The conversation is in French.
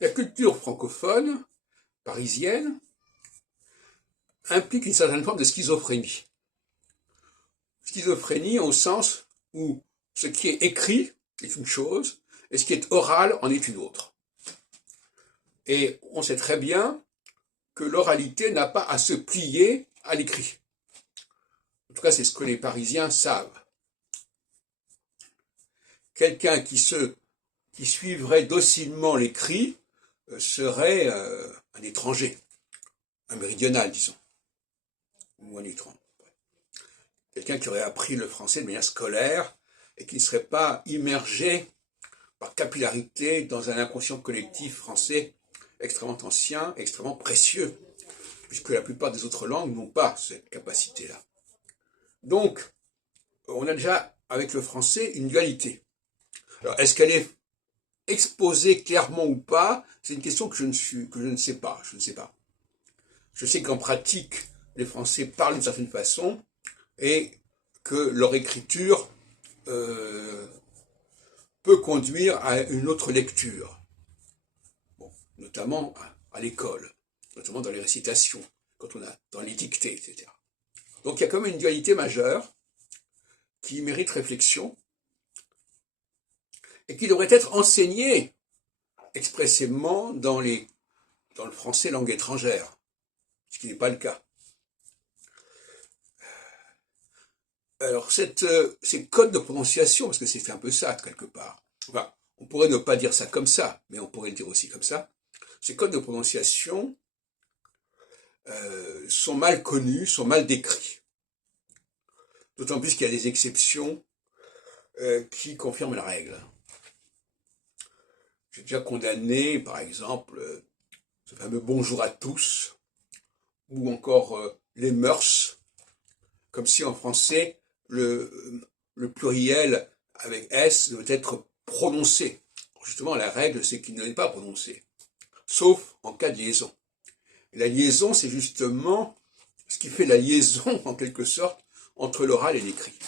La culture francophone, parisienne, implique une certaine forme de schizophrénie. Schizophrénie au sens où ce qui est écrit est une chose, et ce qui est oral en est une autre. Et on sait très bien que l'oralité n'a pas à se plier à l'écrit. En tout cas, c'est ce que les Parisiens savent. Quelqu'un qui suivrait docilement l'écrit serait un étranger, un méridional, disons, ou un étranger. Quelqu'un qui aurait appris le français de manière scolaire et qui ne serait pas immergé par capillarité dans un inconscient collectif français extrêmement ancien, extrêmement précieux, puisque la plupart des autres langues n'ont pas cette capacité-là. Donc, on a déjà, avec le français, une dualité. Alors, est-ce qu'elle est exposée clairement ou pas? C'est une question que je ne sais pas. Je ne sais pas. Je sais qu'en pratique, les Français parlent d'une certaine façon et que leur écriture peut conduire à une autre lecture, bon, notamment à l'école, notamment dans les récitations, quand on a dans les dictées, etc. Donc il y a quand même une dualité majeure qui mérite réflexion et qui devrait être enseignée expressément dans le français langue étrangère, ce qui n'est pas le cas. Alors ces codes de prononciation, parce que c'est un peu ça quelque part, enfin, on pourrait ne pas dire ça comme ça, mais on pourrait le dire aussi comme ça, ces codes de prononciation sont mal connus, sont mal décrits. D'autant plus qu'il y a des exceptions qui confirment la règle. J'ai déjà condamné, par exemple, ce fameux bonjour à tous, ou encore les mœurs, comme si en français, le pluriel avec S devait être prononcé. Justement, la règle, c'est qu'il ne n'est pas prononcé, sauf en cas de liaison. Et la liaison, c'est justement ce qui fait la liaison, en quelque sorte, entre l'oral et l'écrit.